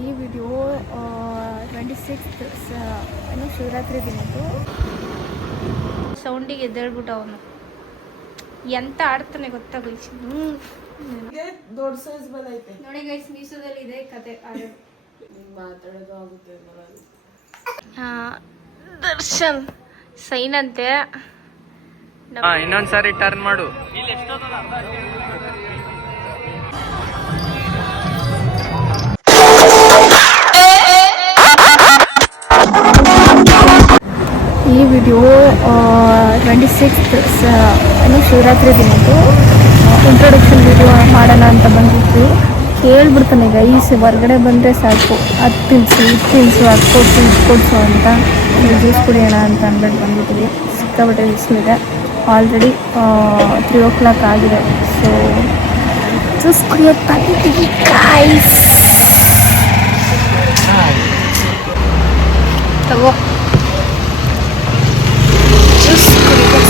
ಈ video 26th ಏನು ಶಿವರಾತ್ರಿ ದಿನದ್ದು. ಸೌಂಡಿಗೆ ಎದ್ದೇಳ್ಬಿಟ್ಟು ಅವನು ಎಂತ ಆಡ್ತಾನೆ ಗೊತ್ತಾ ಗೈಸ್. ದೊಡ್ಡ ಸೈಜ್ ಬಂದೈತೆ ನೋಡಿ ಗೈಸ್, ಮೀಸೋದಲ್ಲಿ ಇದೆ ಕತೆ. ಮಾತಾಡೋದು ಆಗುತ್ತೆ. ದರ್ಶನ್ ಸೈನ್ ಅಂತೆ. ಇನ್ನೊಂದ್ಸಾರಿ ಟರ್ನ್ ಮಾಡು. ಈ ವಿಡಿಯೋ 26th ಏನು ಶಿವರಾತ್ರಿ ದಿನದ್ದು ಇಂಟ್ರೊಡಕ್ಷನ್ ವಿಡಿಯೋ ಮಾಡೋಣ ಅಂತ ಬಂದಿತ್ತು. ಹೇಳ್ಬಿಡ್ತಾನೆ ಗೈಸ್, ಹೊರ್ಗಡೆ ಬಂದರೆ ಸಾಕು ಅದು ತಿನ್ಸು ಇದು ತಿನ್ಸು ಅದು ಕೊಡ್ಸು ಇದು ಕೊಡ್ಸು ಅಂತ. ಜ್ಯೂಸ್ ಕುಡಿಯೋಣ ಅಂತ ಅಂದ್ಬಿಟ್ಟು ಬಂದಿದ್ದೀವಿ. ಸಿಕ್ಕಾಬಿಟ್ಟೆ ಬಿಸಿಲಿದೆ. ಆಲ್ರೆಡಿ 3 o'clock ಆಗಿದೆ. ಸೊ ಜ್ಯೂಸ್ ಕುಡಿಯೋದು ಬಂದಿದ್ದೀವಿ ಗೈಸ್. ತಗೋ ಜ್ಯೂಸ್ ಕುಡಿಯೋದು.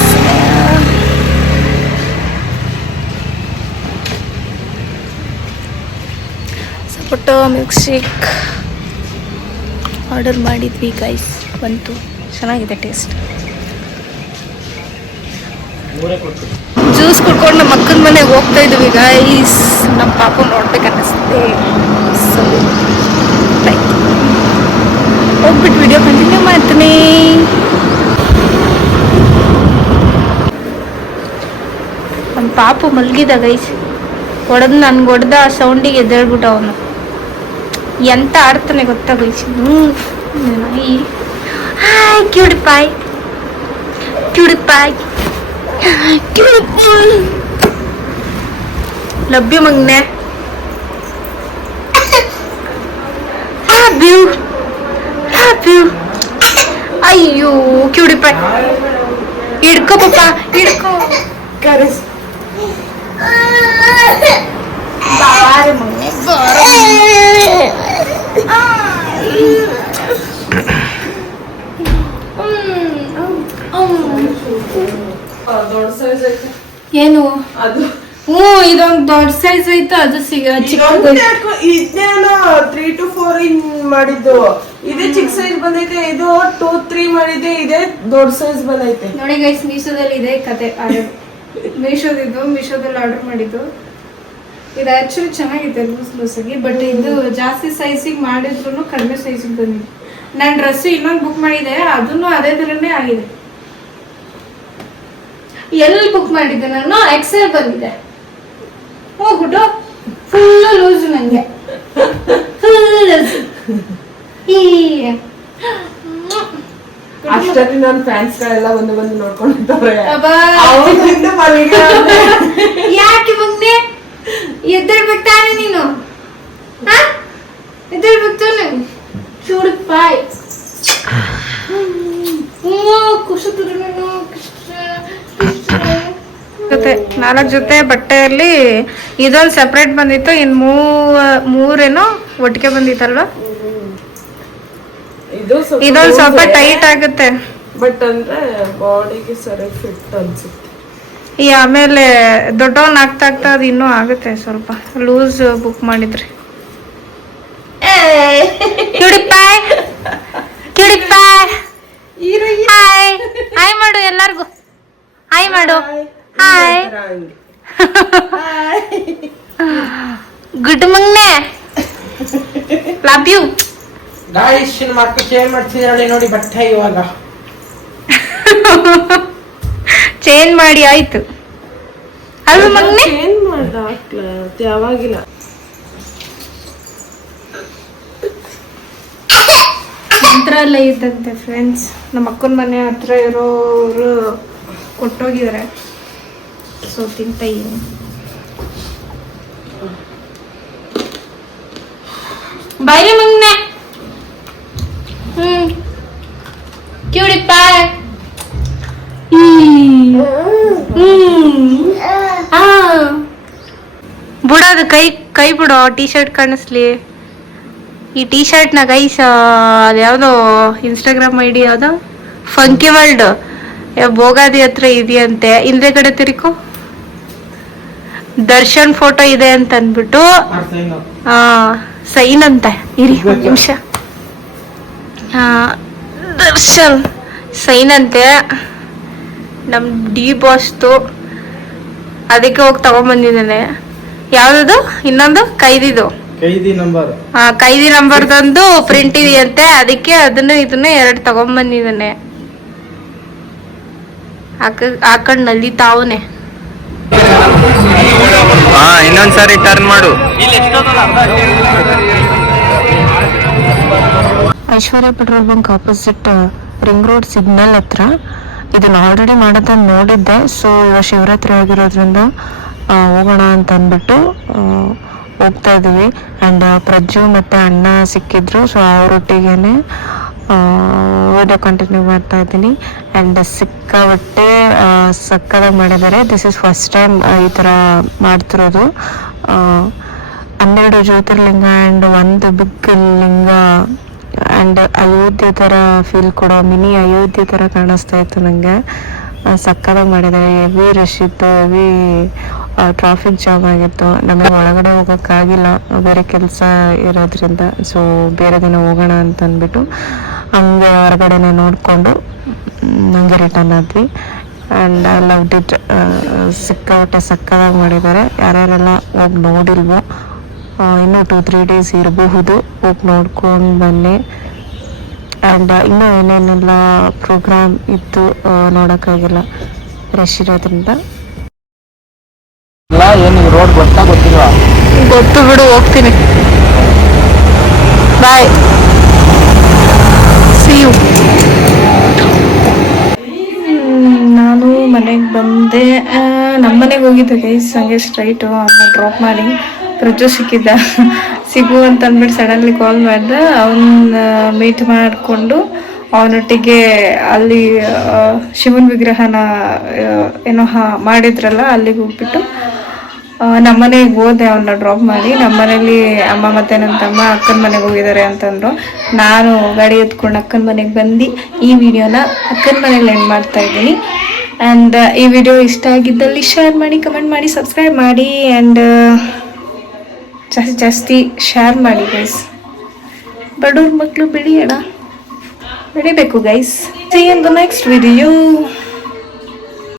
ಸಪೋಟ ಮಿಲ್ಕ್ ಶೇಕ್ ಆರ್ಡರ್ ಮಾಡಿದ್ವಿ ಗೈಸ್. ಬಂತು, ಚೆನ್ನಾಗಿದೆ ಟೇಸ್ಟ್. ಜ್ಯೂಸ್ ಕುಡ್ಕೊಂಡು ನಮ್ಮ ಅಕ್ಕನ ಮನೆಗೆ ಹೋಗ್ತಾ ಇದ್ವಿ ಗೈಸ್. ನಮ್ಮ ಪಾಪ ನೋಡ್ಬೇಕನ್ನಿಸುತ್ತೆ. ಸೊ ಹೋಗ್ಬಿಟ್ಟು ವಿಡಿಯೋ ಕಂಟಿನ್ಯೂ ಮಾಡ್ತೀನಿ. ನಮ್ಮ ಪಾಪು ಮಲಗಿದ ಗೈಸ್. ನನ್ಗೆ ಹೊಡೆದ ಸೌಂಡಿಗೆ ಎದ್ದೇಳ್ಬಿಟ್ಟು ಅವನು ಎಂತ ಆಡ್ತಾನೆ ಗೊತ್ತಾ guys. Hi cutie pie cutie pie love you ಮಗ್ನೆ. ಅಯ್ಯೋ ಕ್ಯೂಡಿಪಾಯ್ ಹಿಡ್ಕೋ ಪಾಪ ಹಿಡ್ಕೋ. ಕರೆಸ್ ದೊಡ್ಡ ಸೈಜ್ ಐತೆ. ಏನು ಅದು? ಇದೊಂದು ದೊಡ್ಡ ಸೈಜ್ ಐತೆ. ಅದು ಇದೇನೋ 3 to 4 inch ಮಾಡಿದ್ದು. ಇದೇ ಚಿಕ್ಕ ಸೈಜ್ ಬಂದೈತೆ. ಇದು 2-3 ಮಾಡಿದ್ದೆ. ಇದೇ ದೊಡ್ಡ ಸೈಜ್ ಬಂದೈತೆ. ನೋಡಿ ಗೈಸ್, ಮೀಶೋದಲ್ಲಿ ಇದೆ ಕತೆ. ಮೀಶೋದಲ್ಲಿ ಆರ್ಡರ್ ಮಾಡಿದ್ದು. ಇದು ಆಕ್ಚುಲಿ ಚೆನ್ನಾಗಿದೆ ಲೂಸಾಗಿ. ಬಟ್ ಇದು ಜಾಸ್ತಿ ಸೈಜಿಗೆ ಮಾಡಿದ್ರು ಕಡಿಮೆ ಸೈಜಿಗೆ ಬಂದಿದೆ. ನಾನು ಡ್ರೆಸ್ ಇನ್ನೊಂದು ಬುಕ್ ಮಾಡಿದೆ, ಅದನ್ನು ಅದೇ ಥರನೇ ಆಗಿದೆ. ಎಲ್ಲಿ ಬುಕ್ ಮಾಡಿದ್ದೆ ನಾನು? ಎಕ್ಸೆಲ್ ಬಂದಿದೆ. ಹೋಗ್ಬಿಟ್ಟು ಫುಲ್ ಲೂಸ್ ನಂಗೆ. ಅಷ್ಟೊತ್ತಿ ನನ್ನ ಫ್ಯಾನ್ಸ್ ಗಳೆಲ್ಲ ಬಂದು ನೋಡ್ಕೊಂಡಿದ್ದಾರೆ. ಯಾಕೆ ಮಗ್ನೆ ಎದ್ದೇಳ್ಬೇಕು ತಾನೆ ನೀನು? ಎದ್ದೇಳ್ಬೇಕು ತಾನೆ? ಚೂಡಿಪಾಯ್ ಜೊತೆ 4 ಜೊತೆ ಬಟ್ಟೆಯಲ್ಲಿ ಇದೊಂದು ಸೆಪ್ರೇಟ್ ಬಂದಿತ್ತು. ಇನ್ ಮೂರೇನೋ ಒಟ್ಟಿಗೆ ಬಂದಿತ್ತಲ್ವಾ? ಇದೊಂದು ಸ್ವಲ್ಪ ಟೈಟ್ ಆಗುತ್ತೆ. ಬಟ್ ಅಂದ್ರೆ ಬಾಡಿಗೆ ಸರಿ ಫಿಟ್ ಅನ್ಸುತ್ತೆ. ಈ ಆಮೇಲೆ ದೊಡ್ಡವನ್ ಆಗ್ತಾ ಅದು ಇನ್ನೂ ಆಗುತ್ತೆ ಸ್ವಲ್ಪ ಲೂಸ್ ಬುಕ್ ಮಾಡಿದ್ರೆ. ಕ್ಯೂಡಿಪಾಯ್ ಕ್ಯೂಡಿಪಾಯ್ ಹಾಯ್ ಹಾಯ್ ಮಾಡು ಎಲ್ಲಾರ್ಗು. ಹಾಯ್ ಮಾಡು. ಹಾಯ್ ಗುಡ್ ಮಗ್ನೆ. Love you. ಗಾಯ್ಸ್ ಮತ್ತೆ ಚೇಂಜ್ ಮಾಡ್ತಿದ್ದಾಳೆ ನೋಡಿ ಬಟ್ಟೆ. ಇವಾಗ ಚೇಂಜ್ ಮಾಡಿ ಆಯ್ತು ಅಲ್ವಾ ಮಗ್ನೆ? ಚೇಂಜ್ ಮಾಡ್ದ ಯಾವಾಗಿಲ್ಲ. ಮಂತ್ರಾಲಯ ಇದ್ದಂತೆ ಫ್ರೆಂಡ್ಸ್. ನಮ್ಮ ಅಕ್ಕನ ಮನೆ ಹತ್ರ ಇರೋರು ಕೊಟ್ಟೋಗಿದ್ದಾರೆ. ಸೊ ತಿಂತ ಇದೀನಿ. ಬೈರಿ ಮಗ್ನೆ. ಕ್ಯೂಡಿಪಾಯ್ ಬಿಡೋದು ಕೈ ಬಿಡೋ. ಟೀ ಶರ್ಟ್ ಕಾಣಿಸ್ಲಿ. ಈ ಟೀ ಶರ್ಟ್ನ ಗೈಸ್ ಅದ್ಯಾವುದೋ ಇನ್ಸ್ಟಾಗ್ರಾಮ್ ಐಡಿ ಯಾವುದು ಫಂಕಿ ವರ್ಲ್ಡ್ ಭೋಗಾದಿ ಹತ್ರ ಇದೆಯಂತೆ. ಹಿಂದೆ ಕಡೆ ತಿರ್ಕೋ. ದರ್ಶನ್ ಫೋಟೋ ಇದೆ ಅಂತ ಅಂದ್ಬಿಟ್ಟು ಸೈನ್ ಅಂತೆ ಇರಿ ಒಂದು ನಿಮಿಷ. ದರ್ಶನ್ ಸೈನ್ ಅಂತೆ ನಮ್ಮ ಡಿ ಬಾಸ್ದು, ಅದಕ್ಕೆ ಹೋಗಿ ತಗೊಂಡ್ಬಂದಿದ್ದಾನೆ. ಯಾವ್ದದು ಇನ್ನೊಂದು ಕೈದಿದು ಕೈದಿ ನಂಬರ್ದೊಂದು ಪ್ರಿಂಟ್ ಇದೆಯಂತೆ, ಅದಕ್ಕೆ ಇದನ್ನ 2 ತಗೊಂಡ್ಬಂದಿದ್ದಾನೆ. ಹಾಕೊಂಡ್ ನಲ್ಲಿ ತಾವನೆ. ಇನ್ನೊಂದ್ಸರಿ ಟರ್ನ್ ಮಾಡು. Aishwarya petrol bunk opposite ring road signal ಹತ್ರ. ಇದನ್ನ ಆಲ್ರೆಡಿ ಮಾಡೋದ ನೋಡಿದ್ದೆ. ಸೊ ಇವಾಗ ಶಿವರಾತ್ರಿ ಆಗಿರೋದ್ರಿಂದ ಹೋಗೋಣ ಅಂತ ಅಂದ್ಬಿಟ್ಟು ಹೋಗ್ತಾ ಇದೀವಿ. ಅಂಡ್ ಪ್ರಜ್ಜು ಮತ್ತೆ ಅಣ್ಣ ಸಿಕ್ಕಿದ್ರು. ಸೊ ಅವರೊಟ್ಟಿಗೆನೆ ವಿಡಿಯೋ ಕಂಟಿನ್ಯೂ ಮಾಡ್ತಾ ಇದ್ದೀನಿ. ಆ್ಯಂಡ್ ಸಿಕ್ಕಾಬಟ್ಟೆ ಸಕ್ಕದಾಗಿ ಮಾಡಿದ್ದಾರೆ. ದಿಸ್ ಇಸ್ ಫಸ್ಟ್ ಟೈಮ್ ಈ ಥರ ಮಾಡ್ತಿರೋದು. 12 ಜ್ಯೋತಿರ್ಲಿಂಗ ಆ್ಯಂಡ್ 1 ಬಿಗ್ ಲಿಂಗ ಆ್ಯಂಡ್ ಅಯೋಧ್ಯೆ ಥರ ಫೀಲ್ ಕೊಡೋ ಮಿನಿ ಅಯೋಧ್ಯೆ ಥರ ಕಾಣಿಸ್ತಾ ಇತ್ತು ನನಗೆ. ಸಕ್ಕದಾಗಿ ಮಾಡಿದ್ದಾರೆ. ಹೆವಿ ರಶ್ ಇತ್ತು, ಹೆವಿ ಟ್ರಾಫಿಕ್ ಜಾಮ್ ಆಗಿತ್ತು. ನಮಗೆ ಒಳಗಡೆ ಹೋಗೋಕ್ಕಾಗಿಲ್ಲ, ಬೇರೆ ಕೆಲಸ ಇರೋದ್ರಿಂದ. ಸೊ ಬೇರೆ ದಿನ ಹೋಗೋಣ ಅಂತ ಅಂದ್ಬಿಟ್ಟು ಹಂಗೆ ಹೊರಗಡೆನೆ ನೋಡಿಕೊಂಡು ಹಂಗೆ ರಿಟರ್ನ್ ಆದ್ವಿ. And I loved it. ಸಿಕ್ಕಾಪಟ್ಟೆ ಸಕ್ಕದಾಗಿ ಮಾಡಿದ್ದಾರೆ. ಯಾರ್ಯಾರೆಲ್ಲ ಹೋಗಿ ನೋಡಿಲ್ವೋ ಇನ್ನೂ 2-3 ಡೇಸ್ ಇರಬಹುದು, ಹೋಗಿ ನೋಡ್ಕೊಂಡು ಬನ್ನಿ. ಆ್ಯಂಡ್ ಇನ್ನೂ ಏನೇನೆಲ್ಲ ಪ್ರೋಗ್ರಾಮ್ ಇತ್ತು ನೋಡೋಕ್ಕಾಗಿಲ್ಲ, ರಶ್ ಇರೋದ್ರಿಂದ. ರೋಡ್ ಗೊತ್ತಿಲ್ವಾ? ಗೊತ್ತು ಬಿಡು, ಹೋಗ್ತೀನಿ. ಬಾಯ್, ಸಿ ಯು. ನಾನು ಮನೆಗೆ ಬಂದೆ. ನಮ್ಮ ಮನೆಗೆ ಹೋಗಿದ್ದೆ ಗೈಸ್, ಹಂಗೆ ಸ್ಟ್ರೈಟು ಅವನ್ನ ಡ್ರಾಪ್ ಮಾಡಿ. ಪ್ರಜ್ಜು ಸಿಕ್ಕಿದ್ದ, ಸಿಗು ಅಂತ ಅಂದ್ಬಿಟ್ಟು ಸಡನ್ಲಿ ಕಾಲ್ ಮಾಡಿದೆ. ಅವನ್ನ ಮೀಟ್ ಮಾಡಿಕೊಂಡು ಅವನೊಟ್ಟಿಗೆ ಅಲ್ಲಿ ಶಿವನ ವಿಗ್ರಹನ ಏನೋ ಮಾಡಿದ್ರಲ್ಲ ಅಲ್ಲಿಗೆ ಹೋಗ್ಬಿಟ್ಟು ನಮ್ಮನೆಗೆ ಹೋದೆ. ಅವನ್ನ ಡ್ರಾಪ್ ಮಾಡಿ ನಮ್ಮನೇಲಿ ಅಮ್ಮ ಮತ್ತೆ ನನ್ನ ತಮ್ಮ ಅಕ್ಕನ ಮನೆಗೆ ಹೋಗಿದ್ದಾರೆ ಅಂತಂದ್ರು. ನಾನು ಗಾಡಿ ಎತ್ಕೊಂಡು ಅಕ್ಕನ ಮನೆಗೆ ಬಂದು ಈ ವಿಡಿಯೋನ ಅಕ್ಕನ ಮನೇಲಿ ಎಂಡ್ ಮಾಡ್ತಾ ಇದ್ದೀನಿ. ಆ್ಯಂಡ್ ಈ ವಿಡಿಯೋ ಇಷ್ಟ ಆಗಿದ್ದಲ್ಲಿ ಶೇರ್ ಮಾಡಿ, ಕಮೆಂಟ್ ಮಾಡಿ, ಸಬ್ಸ್ಕ್ರೈಬ್ ಮಾಡಿ. ಆ್ಯಂಡ್ ಜಾಸ್ತಿ ಶೇರ್ ಮಾಡಿ ಗೈಸ್. ಬಡವ್ರ ಮಕ್ಕಳು ಬೆಳೆಯೋಣ, ಬೆಳಿಬೇಕು guys. See you in the next video.